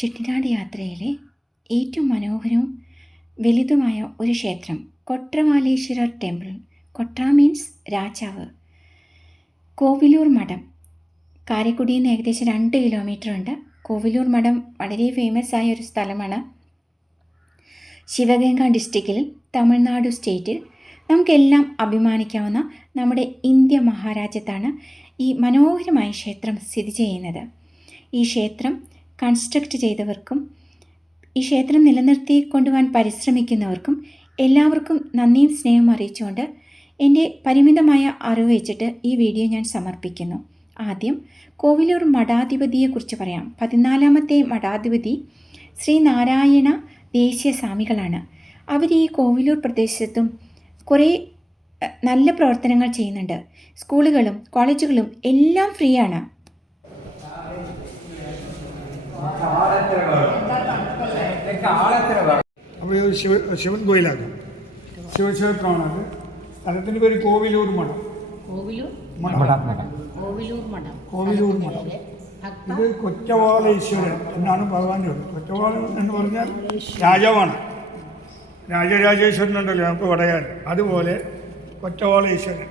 ചെട്ടിനാട് യാത്രയിലെ ഏറ്റവും മനോഹരവും വലുതുമായ ഒരു ക്ഷേത്രം കൊട്രമാലേശ്വരർ ടെമ്പിൾ. കൊട്ര മീൻസ് രാജാവ്. കോവിലൂർ മഠം. കാരക്കുടിയിൽ നിന്ന് ഏകദേശം 2 കിലോമീറ്റർ ഉണ്ട്. കോവിലൂർ മഠം വളരെ ഫേമസ് ആയ ഒരു സ്ഥലമാണ്. ശിവഗംഗ ഡിസ്ട്രിക്റ്റിൽ, തമിഴ്നാട് സ്റ്റേറ്റിൽ നമുക്കെല്ലാം അഭിമാനിക്കാവുന്ന നമ്മുടെ ഇന്ത്യ മഹാരാജ്യത്താണ് ഈ മനോഹരമായ ക്ഷേത്രം സ്ഥിതി ചെയ്യുന്നത്. ഈ ക്ഷേത്രം കൺസ്ട്രക്റ്റ് ചെയ്തവർക്കും ഈ ക്ഷേത്രം നിലനിർത്തി കൊണ്ടുപോകാൻ പരിശ്രമിക്കുന്നവർക്കും എല്ലാവർക്കും നന്ദിയും സ്നേഹവും അറിയിച്ചുകൊണ്ട് എൻ്റെ പരിമിതമായ അറിവ് വെച്ചിട്ട് ഈ വീഡിയോ ഞാൻ സമർപ്പിക്കുന്നു. ആദ്യം കോവിലൂർ മഠാധിപതിയെക്കുറിച്ച് പറയാം. 14ാമത്തെ മഠാധിപതി ശ്രീ നാരായണ ദേശീയ സ്വാമികളാണ്. അവർ ഈ കോവിലൂർ പ്രദേശത്തും കുറേ നല്ല പ്രവർത്തനങ്ങൾ ചെയ്യുന്നുണ്ട്. സ്കൂളുകളും കോളേജുകളും എല്ലാം ഫ്രീ ആണ്. അപ്പോൾ ഇത് ശിവൻ കോയിലാണ്, ശിവക്ഷേത്രമാണത്. സ്ഥലത്തിൻ്റെ പേര് കോവിലൂർ മഠം. കോവിലൂർ മഠം. ഇത് കൊറ്റവാള ഈശ്വരൻ എന്നാണ് ഭഗവാന്റെ പേര്. കൊറ്റവാളൻ എന്ന് പറഞ്ഞാൽ രാജാവാണ്. രാജരാജേശ്വരൻ ഉണ്ടല്ലോ നമുക്ക് പറയാൻ. അതുപോലെ കൊറ്റവാള ഈശ്വരൻ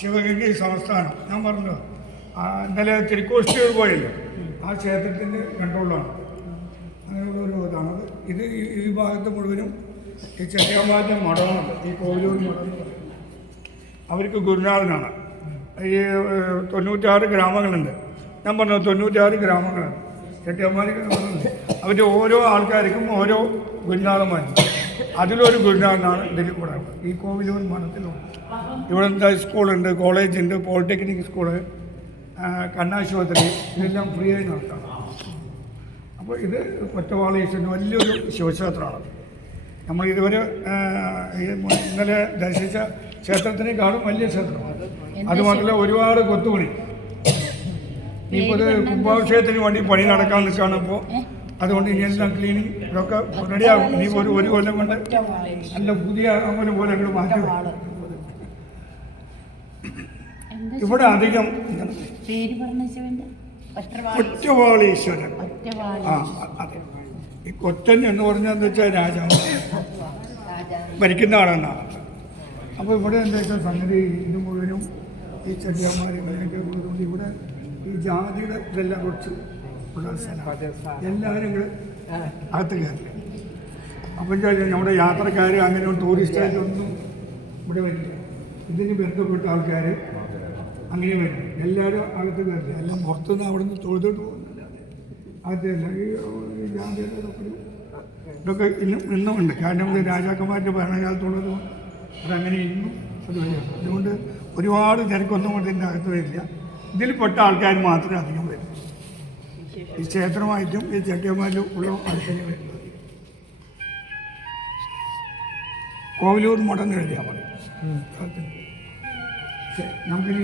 ശിവഗംഗ സംസ്ഥാനം. ഞാൻ പറഞ്ഞു ഇന്നലെ തിരുക്കോഷ്ടിയൂർ പോയല്ലോ, ആ ക്ഷേത്രത്തിൻ്റെ കൺട്രോളാണ്. അങ്ങനെയുള്ള ഒരു ഇതാണത്. ഇത് ഈ ഭാഗത്ത് മുഴുവനും ഈ ചെട്ടിയമ്മാരുടെ മഠമാണ്. ഈ കോവിലൂർ മഠം അവർക്ക് ഗുരുനാഥനാണ്. ഈ 96 ഗ്രാമങ്ങളുണ്ട്. ഞാൻ പറഞ്ഞു 96 ഗ്രാമങ്ങളാണ് ചെട്ടിയമ്മാർക്ക് പറഞ്ഞത്. അവരുടെ ഓരോ ആൾക്കാർക്കും ഓരോ ഗുരുനാഥന്മാരുണ്ട്. അതിലൊരു ഗുരുനാഥനാണ് ഇതിൽ കൂടെ ഈ കോവിലൂർ മഠത്തിലുണ്ട്. ഇവിടുത്തെ സ്കൂളുണ്ട്, കോളേജുണ്ട്, പോളിടെക്നിക് സ്കൂള്, കണ്ണാശുപത്രി, ഇതെല്ലാം ഫ്രീ ആയി നടത്താം. അപ്പോൾ ഇത് കൊറ്റവാളീശ്വരൻ വലിയൊരു ശിവക്ഷേത്രമാണ്. നമ്മൾ ഇതുവരെ ഇന്നലെ ദർശിച്ച ക്ഷേത്രത്തിനേക്കാളും വലിയ ക്ഷേത്രമാണ്. അതുമാത്രമല്ല ഒരുപാട് കൊത്തുപണി. ഇപ്പോൾ ഇത് കുംഭാഭിഷേകത്തിന് വേണ്ടി പണി നടക്കാൻ നിൽക്കുകയാണ്. ഇപ്പോൾ അതുകൊണ്ട് ഇനിയെല്ലാം ക്ലീനിങ് ഇതൊക്കെ റെഡിയാകും. ഇനി ഒരു കൊല്ലം കൊണ്ട് നല്ല പുതിയ അമ്പലം പോലെ അങ്ങോട്ട് മാറ്റി. ഇവിടെ അധികം കൊറ്റവാളീശ്വരൻ. അതെ. ഈ കൊറ്റൻ എന്ന് പറഞ്ഞാന്ന് വെച്ചാൽ രാജാവ് ഭരിക്കുന്ന ആളെന്നാണ്. അപ്പോൾ ഇവിടെ എന്താ വെച്ചാൽ സംഗതി ഇത് മുഴുവനും ഈ ചെറിയന്മാർ ഇങ്ങനെയൊക്കെ ഉള്ളതുകൊണ്ട് ഇവിടെ ഈ ജാതിയുടെ ഇതെല്ലാം കുറച്ച് ഉള്ള സ്ഥലം. എല്ലാവരും ഇവിടെ അകത്ത് കയറി. അപ്പം നമ്മുടെ യാത്രക്കാർ അങ്ങനെ ടൂറിസ്റ്റായിട്ടൊന്നും ഇവിടെ വരില്ല. ഇതിന് ബന്ധപ്പെട്ട ആൾക്കാർ അങ്ങനെ വരും. എല്ലാവരും അകത്ത് കയറില്ല. എല്ലാം പുറത്തുനിന്ന് അവിടെ നിന്ന് തൊഴുതിട്ട് പോകുന്നില്ല. അകത്തല്ല ഈ ജാതിയുടെ ഇതൊക്കെ ഇന്നും ഉണ്ട്. കാരണം ഇത് രാജാക്കന്മാരുടെ ഭരണകാലത്തുള്ളത് അതങ്ങനെ ഇന്നും അത് വരും. അതുകൊണ്ട് ഒരുപാട് തിരക്കൊന്നും കൊണ്ട് ഇതിൻ്റെ അകത്ത് വരില്ല. ഇതിൽപ്പെട്ട ആൾക്കാർ മാത്രമേ അധികം വരും. ഈ ക്ഷേത്രമായിട്ടും ഈ ചെട്ടിയന്മാരിലും ഉള്ള ആൾക്കാർ വരുന്നത്. കോവിലൂർ മഠം എന്ന് എഴുതിയാൽ മതി. നമുക്കിനി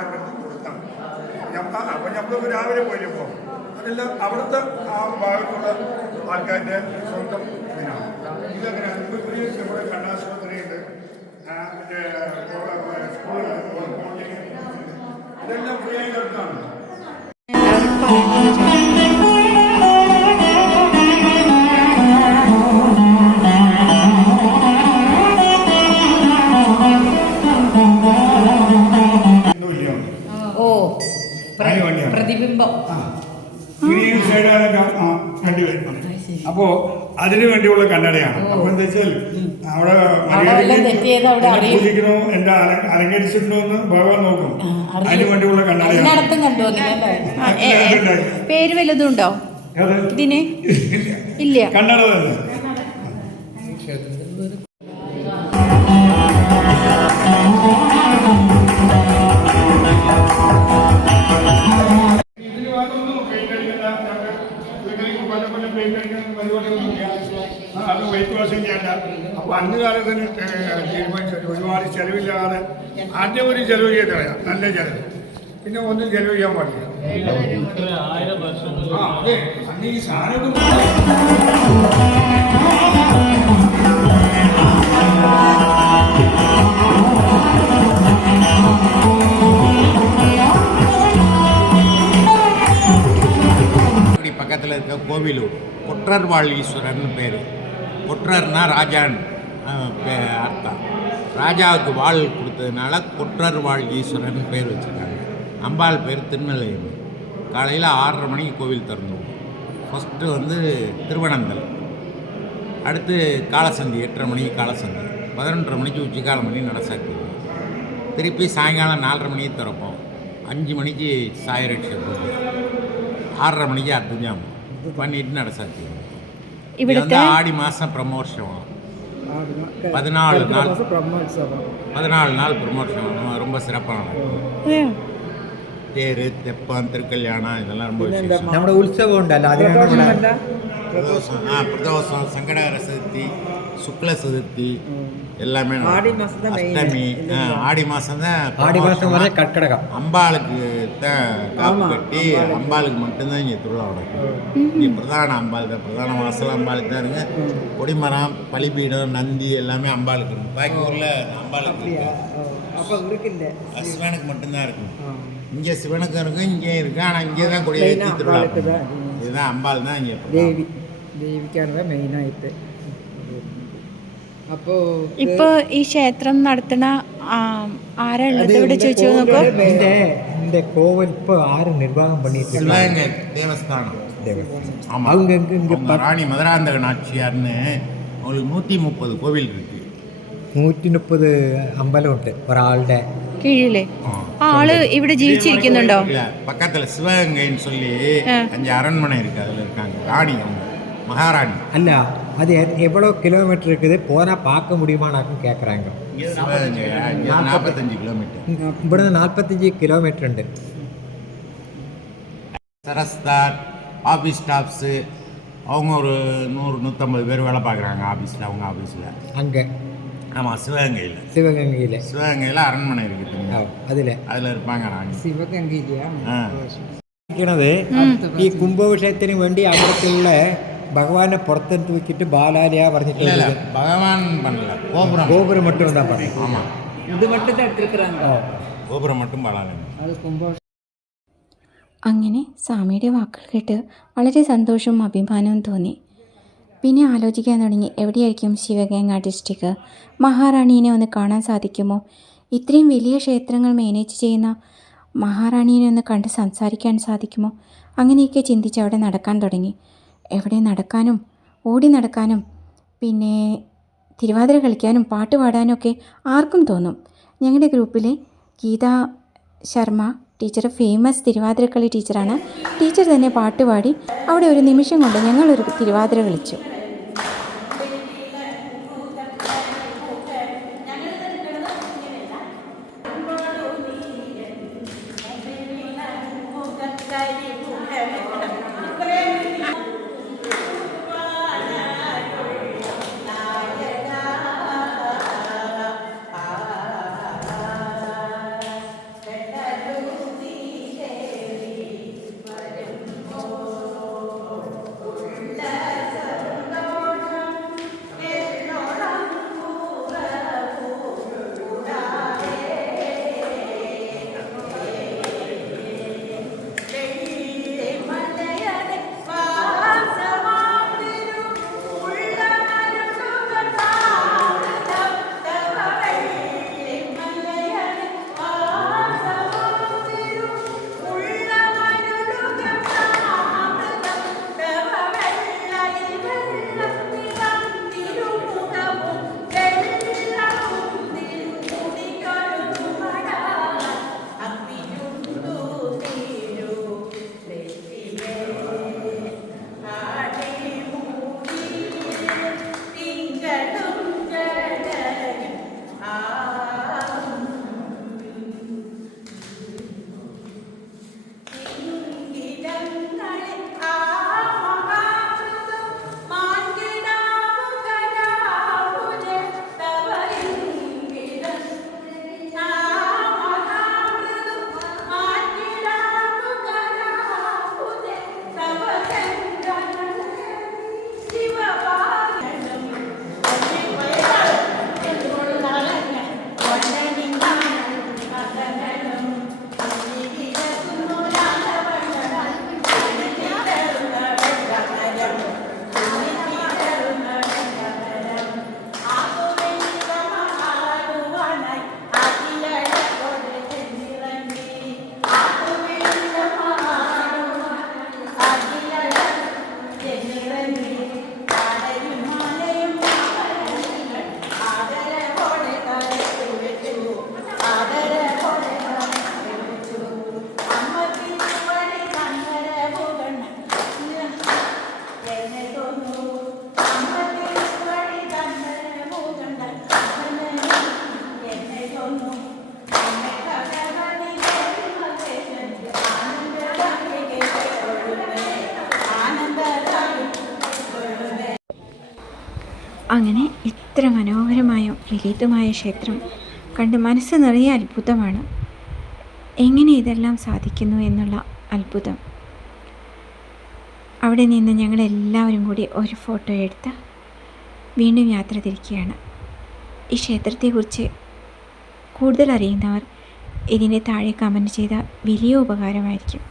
ചെക്കന്മാരുടെ അടുത്ത് കൊടുത്താണ്. അപ്പം നമ്മൾ രാവിലെ പോയപ്പോൾ അതെല്ലാം അവിടുത്തെ ആ ഭാഗത്തുള്ള ആൾക്കാരുടെ സ്വന്തം ഇതിനാണ്. ഇതെങ്ങനെയാണ് ഇപ്പോൾ നമ്മുടെ കണ്ണാശുപത്രിയുണ്ട്, മറ്റേ സ്കൂളുകൾ, ഇതെല്ലാം ഫ്രീ ആയി നടത്താണ്. പ്രതിബിംബം കണ്ടു വരുന്നത്. അപ്പോൾ അതിനു വേണ്ടിയുള്ള കണ്ണടയാണ്. അപ്പോൾ എന്താ വെച്ചാൽ അവിടെ പൂജിക്കണോ എന്റെ അലങ്കരിച്ചിട്ടുണ്ടോ എന്ന് ഭഗവാൻ നോക്കും. അതിനു വേണ്ടിയുള്ള കണ്ണടയാണ്. പേര് വല്ലതുണ്ടോ ഇതിന്? ഇല്ല, കണ്ണട തന്നെ. അത് വെയിറ്റ് വാഷിംഗ് ചെയ്യണ്ട. അപ്പോൾ അന്ന് കാലത്തിന് തീരുമാനിച്ചത് ഒരുപാട് ചെലവില്ലാതെ ആദ്യം ഒരു ചെലവ് ചെയ്ത് കളയാം, നല്ല ചെലവ്. പിന്നെ ഒന്നും ചെലവ് ചെയ്യാൻ പാടില്ല. അതെ, അന്ന് ഈ സാധനം பக்கத்தில் இருக்க கோவிலூர் கொற்றர்வாள் ஈஸ்வரர்னு பேர். கொற்றர்னா ராஜான்னு அர்த்தம். ராஜாவுக்கு வாழ் கொடுத்ததுனால கொற்றர்வாள் ஈஸ்வரர்னு பேர் வச்சுருக்காங்க. அம்பாள் பேர் திருநெல்வேலி. காலையில் 6:30 மணிக்கு கோவில் திறந்துடும். ஃபஸ்ட்டு வந்து திருவனந்தல், அடுத்து காலசந்தி 8:30 மணிக்கு காலசந்தி, 11:30 மணிக்கு உச்சிக்காலம் மணி நடசாத்தி, திருப்பி சாயங்காலம் 4:30 மணிக்கு திறப்போம். 5 மணிக்கு சாயரட்சை போகுது, 6:30 மணிக்கு அர்த்தஜாமம் பண்ணிட்டு நடசாத்தி. இது வந்து ஆடி மாதம் பிரம்மோற்சவம். 14 நாள் பிரம்மோற்சவம் ரொம்ப சிறப்பான நடக்கும். தேர், தெப்பம், திருக்கல்யாணம் இதெல்லாம் ரொம்ப விசேஷம். നമ്മുടെ ഉത്സവം ഉണ്ടല്ലോ, பிரதோஷம், சங்கடகர சதுர்த்தி, சுக்ல சதுர்த்தி எல்லாமே அஷ்டமி. ஆடி மாதம் தான், ஆடி மாதம் வரை கற்கடகம். அம்பாளுக்கு தான் காப்பு கட்டி அம்பாளுக்கு மட்டும்தான் இங்கே திருவிழா நடக்கும். இங்கே பிரதான அம்பாள் தான், பிரதான வாசல் அம்பாளுக்கு தான் இருங்க. கொடிமரம், பலிபீடம், நந்தி எல்லாமே அம்பாளுக்கு இருக்கும். பாக்கி ஊரில் அம்பாளுக்கு இருக்கு, சிவனுக்கு மட்டும்தான் இருக்கும். இங்கே சிவனுக்கும் இருக்கும், இங்கே இருக்குது. ஆனால் இங்கே தான் கொடி ஏற்றி திருவிழா. இதுதான் அம்பாள் தான் இங்கே ദേവിക്കാണ് മെയിനായിട്ട്. അപ്പോൾ ഇപ്പോൾ ഈ ക്ഷേത്രം നടത്തുന്ന ആരാ ഉള്ളത് ഇവിടെ ചോദിച്ചു നോക്കൂ. இந்த கோவில் இப்போ ஆறு நிர்வாகம் பண்ணிட்டு சிவகங்கை தேவஸ்தானம். ஆமாம், அவங்க இங்கே ராணி மதுராந்தக நாச்சியார்னு அவங்களுக்கு 130 கோவில் இருக்கு. 130 അമ്പലമുണ്ട് ഒരാളുടെ കീഴില്. ആള് ഇവിടെ ജീവിച്ചിരിക്കുന്നുണ്ടോ? இல்ல, பக்கத்துல சிவகங்கைன்னு சொல்லி 5 அரண்மனை இருக்கு, அதுல இருக்காங்க ராணி, அவங்க மகாராணி. அல்ல, அது எவ்வளோ கிலோமீட்டர் இருக்குது, போனால் பார்க்க முடியுமானாக்கும் கேட்குறாங்க. சிவகங்கை 45 கிலோமீட்டர். இവിടുന്ന് 45 കിലോമീറ്റർ ഉണ്ട്. சரஸ்தார், ஆஃபீஸ் ஸ்டாஃப்ஸு அவங்க ஒரு 100-150 பேர் வேலை பார்க்குறாங்க ஆஃபீஸில், அவங்க ஆஃபீஸில் அங்கே. ஆமாம், சிவகங்கையில். சிவகங்கையில் அரண்மனை இருக்குது, அதில் இருப்பாங்க. ராணி சிவகங்கையிலையா ഈ കുംഭവിഷയത്തിന് വേണ്ടി അവിടത്തുള്ള ഭഗവാനെ പുറത്തെടുത്ത് വെച്ചിട്ട് ബാലാലിയ പറഞ്ഞിട്ട് ഭഗവാൻ பண்ணல, கோபுரம் மட்டும் தான் பண்ணேன். ஆமாம், இது மட்டும் தான் எடுத்துருக்குறாங்க. கோபுரம் மட்டும் பாலாலயம். അത് കുംഭവിഷയം. അങ്ങനെ സ്വാമിയുടെ വാക്കുകൾ കേട്ട് വളരെ സന്തോഷവും അഭിമാനവും തോന്നി. പിന്നെ ആലോചിക്കാൻ തുടങ്ങി, എവിടെയായിരിക്കും ശിവഗംഗ ഡിസ്ട്രിക്ട്? മഹാറാണീനെ ഒന്ന് കാണാൻ സാധിക്കുമോ? ഇത്രയും വലിയ ക്ഷേത്രങ്ങൾ മാനേജ് ചെയ്യുന്ന മഹാറാണീനെ ഒന്ന് കണ്ട് സംസാരിക്കാൻ സാധിക്കുമോ? അങ്ങനെയൊക്കെ ചിന്തിച്ച് അവിടെ നടക്കാൻ തുടങ്ങി. എവിടെ നടക്കാനും ഓടി നടക്കാനും പിന്നെ തിരുവാതിര കളിക്കാനും പാട്ട് പാടാനും ഒക്കെ ആർക്കും തോന്നും. ഞങ്ങളുടെ ഗ്രൂപ്പിലെ ഗീത ശർമ്മ ടീച്ചർ ഫേമസ് തിരുവാതിരക്കളി ടീച്ചറാണ്. ടീച്ചർ തന്നെ പാട്ട് പാടി അവിടെ ഒരു നിമിഷം കൊണ്ട് ഞങ്ങളൊരു തിരുവാതിര കളിച്ചു. അങ്ങനെ ഇത്ര മനോഹരമായ ലളിതമായ ക്ഷേത്രം കണ്ട് മനസ്സ് നിറയെ അത്ഭുതമാണ്. എങ്ങനെ ഇതെല്ലാം സാധിക്കുന്നു എന്നുള്ള അത്ഭുതം. അവിടെ നിന്ന് ഞങ്ങളെല്ലാവരും കൂടി ഒരു ഫോട്ടോ എടുത്ത് വീണ്ടും യാത്ര തിരിക്കുകയാണ്. ഈ ക്ഷേത്രത്തെക്കുറിച്ച് കൂടുതൽ അറിയുന്നവർ ഇതിൻ്റെ താഴെ കമൻറ്റ് ചെയ്താൽ വലിയ ഉപകാരമായിരിക്കും.